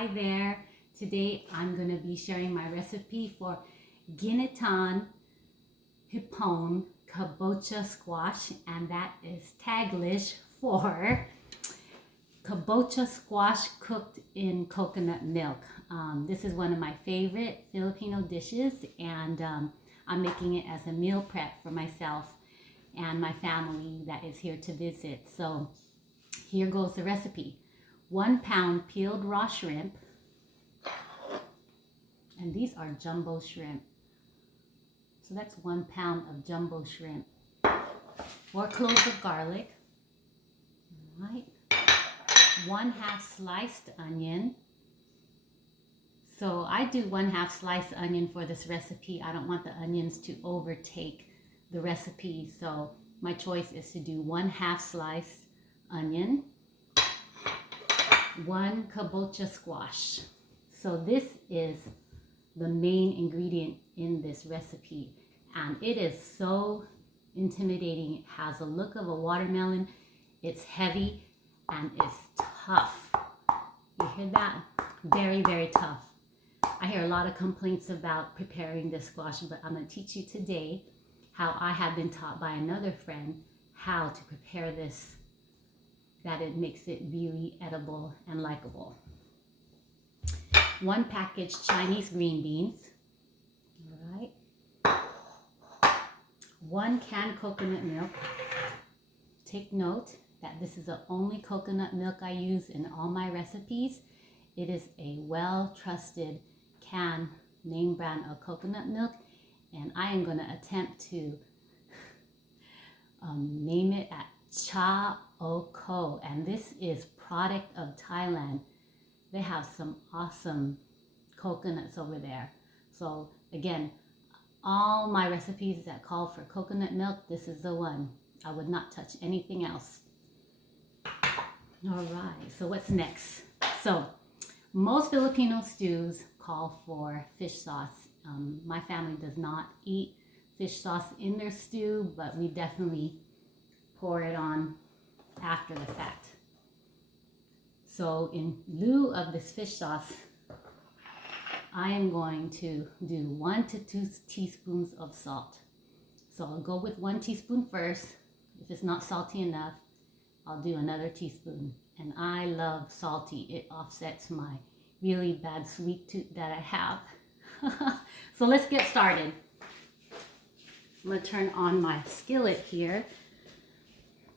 Hi there. Today I'm going to be sharing my recipe for Ginataang hipon Kabocha Squash, and that is Taglish for Kabocha Squash cooked in coconut milk. This is one of my favorite Filipino dishes, and I'm making it as a meal prep for myself and my family that is here to visit. So here goes the recipe. 1 pound peeled raw shrimp, and these are jumbo shrimp. So that's 1 pound of jumbo shrimp. 4 cloves of garlic. All right. 1/2 sliced onion. So I do 1/2 sliced onion for this recipe. I don't want the onions to overtake the recipe, so my choice is to do 1/2 sliced onion. 1 kabocha squash. So this is the main ingredient in this recipe, and it is so intimidating. It has a look of a watermelon. It's heavy and it's tough. You hear that? Very, very tough. I hear a lot of complaints about preparing this squash, but I'm going to teach you today how I have been taught by another friend how to prepare this, that it makes it really edible and likable. 1 package Chinese green beans. All right. 1 can coconut milk. Take note that this is the only coconut milk I use in all my recipes. It is a well-trusted can name brand of coconut milk, and I am going to attempt to name it at Cha O Ko, and this is product of Thailand. They have some awesome coconuts over there. So again, all my recipes that call for coconut milk, this is the one. I would not touch anything else. All right, so what's next? So most Filipino stews call for fish sauce. My family does not eat fish sauce in their stew, but we definitely pour it on after the fact. So in lieu of this fish sauce, I am going to do 1 to 2 teaspoons of salt. So I'll go with 1 teaspoon first. If it's not salty enough, I'll do another teaspoon. And I love salty. It offsets my really bad sweet tooth that I have. So let's get started. I'm going to turn on my skillet here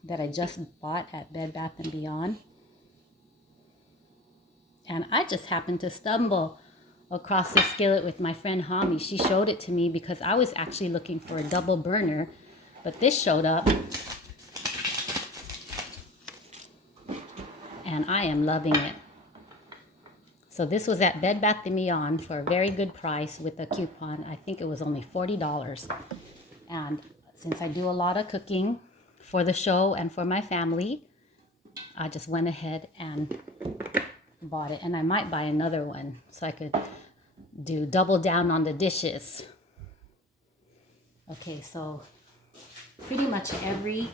that I just bought at Bed Bath & Beyond. And I just happened to stumble across this skillet with my friend Hami. She showed it to me because I was actually looking for a double burner, but this showed up. And I am loving it. So this was at Bed Bath & Beyond for a very good price with a coupon. I think it was only $40. And since I do a lot of cooking for the show and for my family, I just went ahead and bought it. And I might buy another one so I could do double down on the dishes. Okay, so pretty much every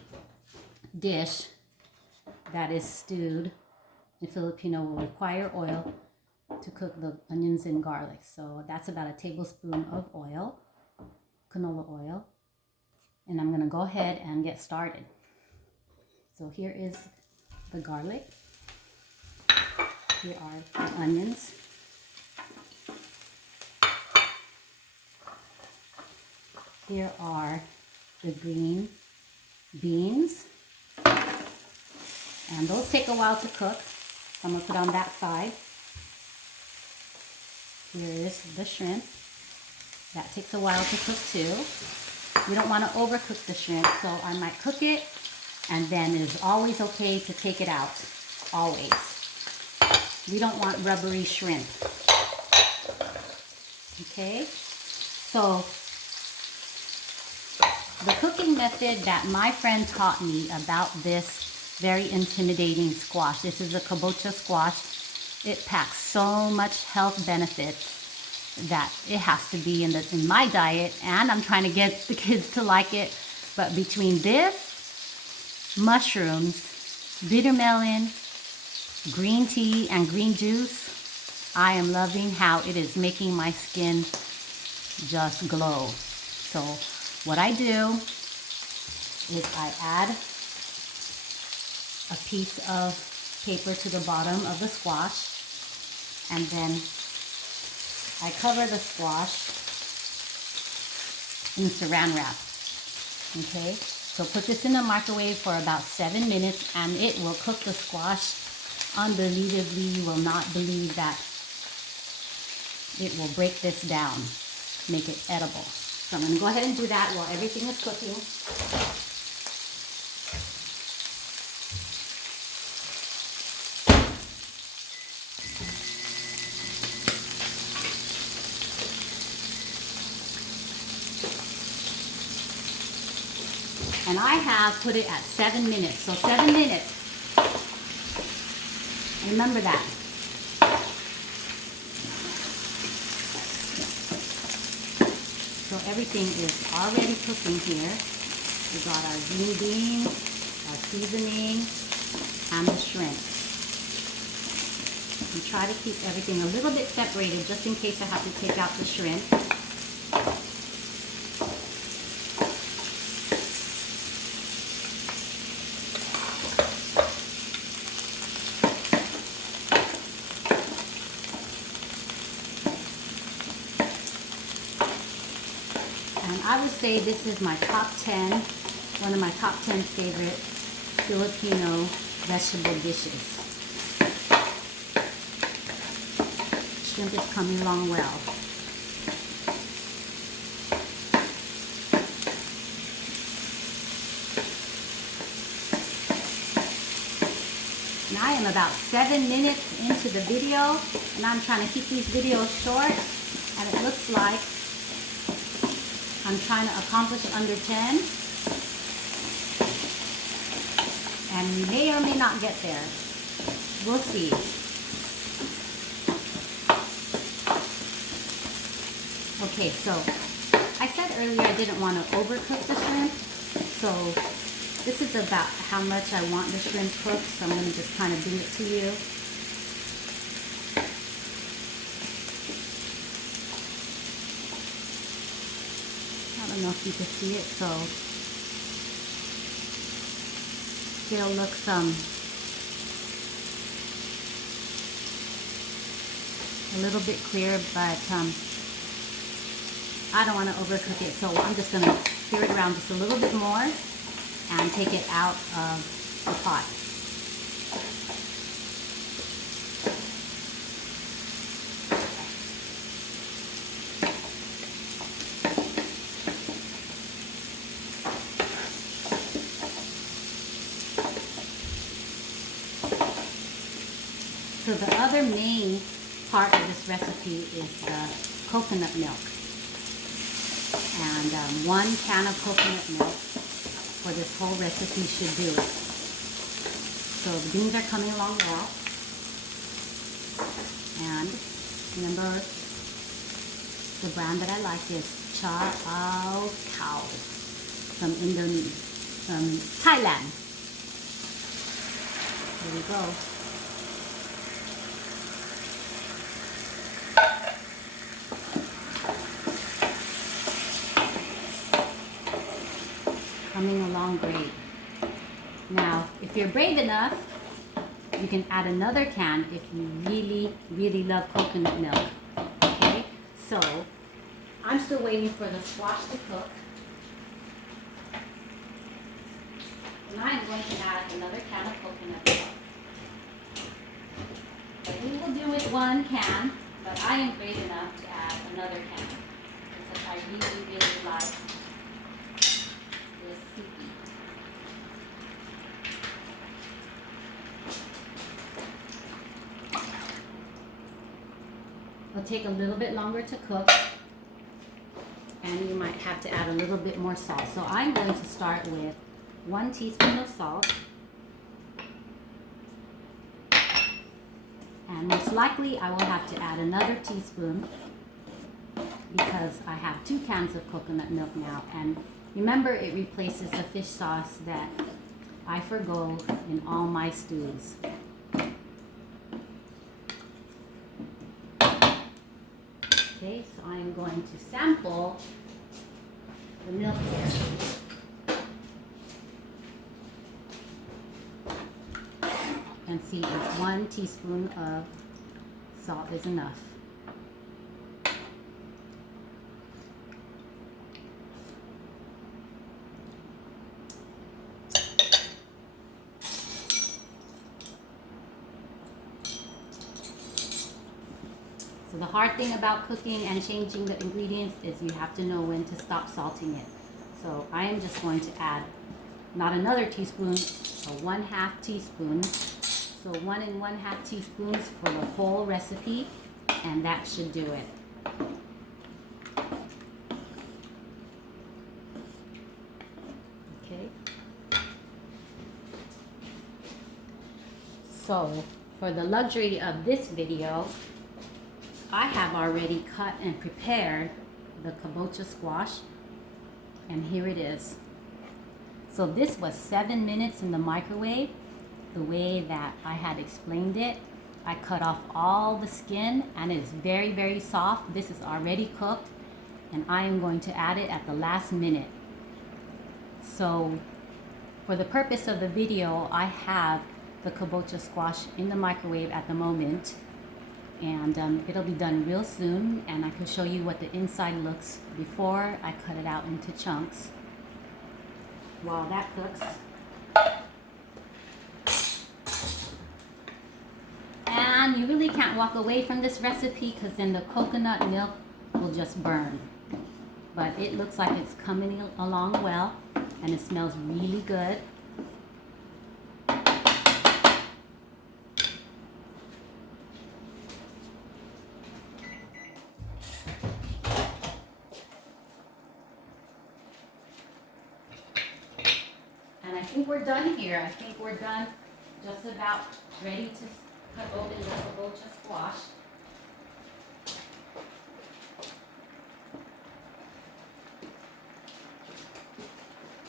dish that is stewed in Filipino will require oil to cook the onions and garlic. So that's about a tablespoon of oil, canola oil. And I'm going to go ahead and get started. So here is the garlic. Here are the onions. Here are the green beans. And those take a while to cook. I'm going to put on that side. Here is the shrimp. That takes a while to cook too. We don't want to overcook the shrimp, so I might cook it, and then it is always okay to take it out. Always. We don't want rubbery shrimp. Okay? So the cooking method that my friend taught me about this very intimidating squash. This is a kabocha squash. It packs so much health benefits that it has to be in my diet, and I'm trying to get the kids to like it. But between this, mushrooms, bitter melon, green tea, and green juice, I am loving how it is making my skin just glow. So what I do is I add a piece of paper to the bottom of the squash, and then I cover the squash in saran wrap. Okay, so put this in the microwave for about 7 minutes and it will cook the squash unbelievably. You will not believe that it will break this down, make it edible. So I'm going to go ahead and do that while everything is cooking. And I have put it at 7 minutes. So 7 minutes. Remember that. So everything is already cooking here. We got our green beans, our seasoning, and the shrimp. And try to keep everything a little bit separated just in case I have to take out the shrimp. And I would say this is my top 10, one of my top 10 favorite Filipino vegetable dishes. Shrimp is coming along well. And I am about 7 minutes into the video, and I'm trying to keep these videos short, and it looks like I'm trying to accomplish under 10, and we may or may not get there. We'll see. Okay, so I said earlier I didn't want to overcook the shrimp, so this is about how much I want the shrimp cooked, so I'm going to just kind of bring it to you. I don't know if you can see it, so still looks a little bit clear, but I don't want to overcook it, so I'm just going to stir it around just a little bit more and take it out of the pot. So the other main part of this recipe is the coconut milk. And 1 can of coconut milk for this whole recipe should do it. So the beans are coming along well. And remember, the brand that I like is Ginataang from Indonesia, from Thailand. Here we go. Coming along great. Now, if you're brave enough, you can add another can if you really, really love coconut milk. Okay, so I'm still waiting for the squash to cook. And I'm going to add another can of coconut milk. But we will do with 1 can, but I am brave enough to add another can because I really, really like this soup. It'll take a little bit longer to cook, and you might have to add a little bit more salt. So I'm going to start with 1 teaspoon of salt, and most likely I will have to add another teaspoon because I have 2 cans of coconut milk now, and remember, it replaces the fish sauce that I forgo in all my stews. Okay, so I'm going to sample the milk here and see if 1 teaspoon of salt is enough. So the hard thing about cooking and changing the ingredients is you have to know when to stop salting it. So I am just going to add not another teaspoon, a 1/2 teaspoon. So 1 1/2 teaspoons for the whole recipe, and that should do it. Okay. So for the luxury of this video, I have already cut and prepared the kabocha squash, and here it is. So this was 7 minutes in the microwave, the way that I had explained it. I cut off all the skin and it is very, very soft. This is already cooked and I am going to add it at the last minute. So for the purpose of the video, I have the kabocha squash in the microwave at the moment. And it'll be done real soon, and I can show you what the inside looks before I cut it out into chunks. While that cooks. And you really can't walk away from this recipe because then the coconut milk will just burn. But it looks like it's coming along well, and it smells really good. And I think we're done here. I think we're done, just about ready to cut open the kabocha squash.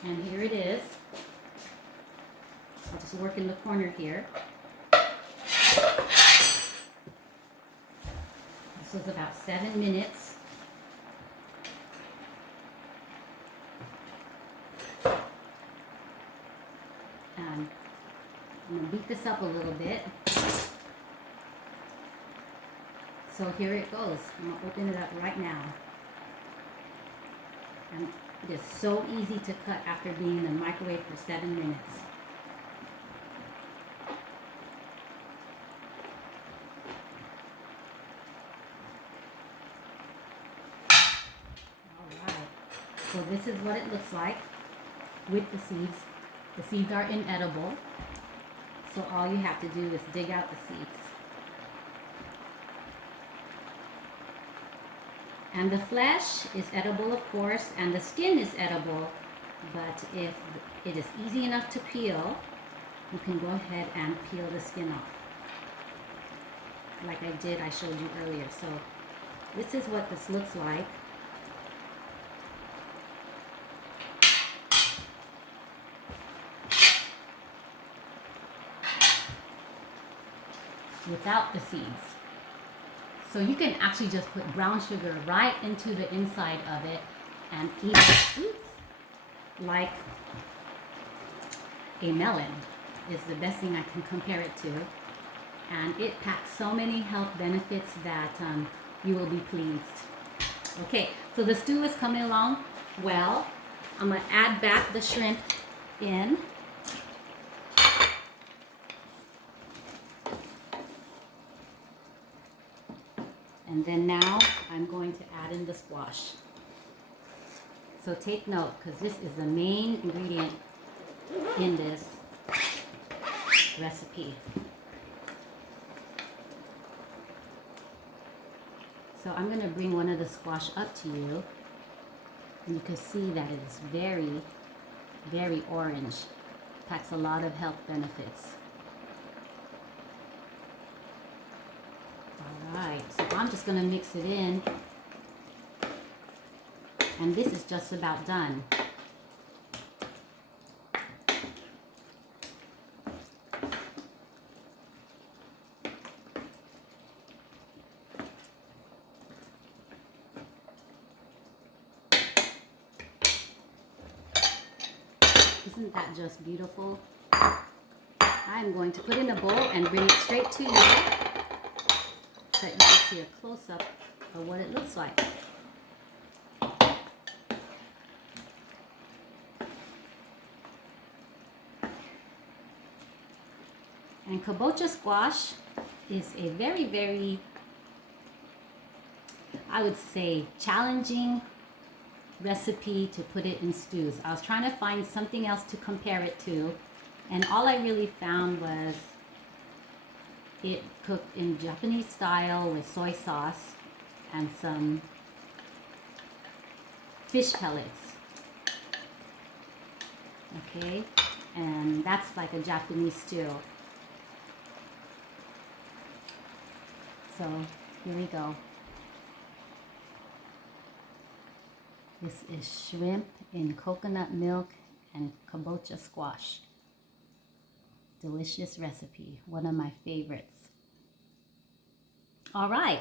And here it is. I'll just work in the corner here. This was about 7 minutes. And I'm going to beat this up a little bit. So here it goes. I'm going to open it up right now. And it is so easy to cut after being in the microwave for 7 minutes. Alright, so this is what it looks like with the seeds. The seeds are inedible, so all you have to do is dig out the seeds. And the flesh is edible, of course, and the skin is edible, but if it is easy enough to peel, you can go ahead and peel the skin off. Like I showed you earlier. So this is what this looks like. Without the seeds. So you can actually just put brown sugar right into the inside of it and eat it like a melon is the best thing I can compare it to. And it packs so many health benefits that you will be pleased. Okay, so the stew is coming along well. I'm going to add back the shrimp in. And then now I'm going to add in the squash. So take note, because this is the main ingredient in this recipe. So I'm going to bring one of the squash up to you, and you can see that it is very, very orange. Packs a lot of health benefits. Alright, so I'm just going to mix it in, and this is just about done. Isn't that just beautiful? I'm going to put in a bowl and bring it straight to you so that you can see a close-up of what it looks like. And kabocha squash is a very, very, I would say, challenging recipe to put it in stews. I was trying to find something else to compare it to, and all I really found was it cooked in Japanese style with soy sauce and some fish pellets. Okay, and that's like a Japanese stew. So here we go. This is shrimp in coconut milk and kabocha squash. Delicious recipe, one of my favorites. All right.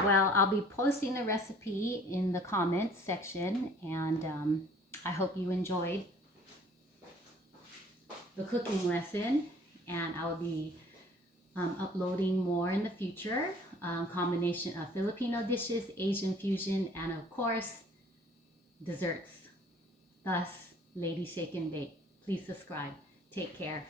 Well, I'll be posting the recipe in the comments section, and I hope you enjoyed the cooking lesson, and I will be uploading more in the future. Combination of Filipino dishes, Asian fusion, and of course, desserts. Thus, Lady Shake and Bake. Please subscribe. Take care.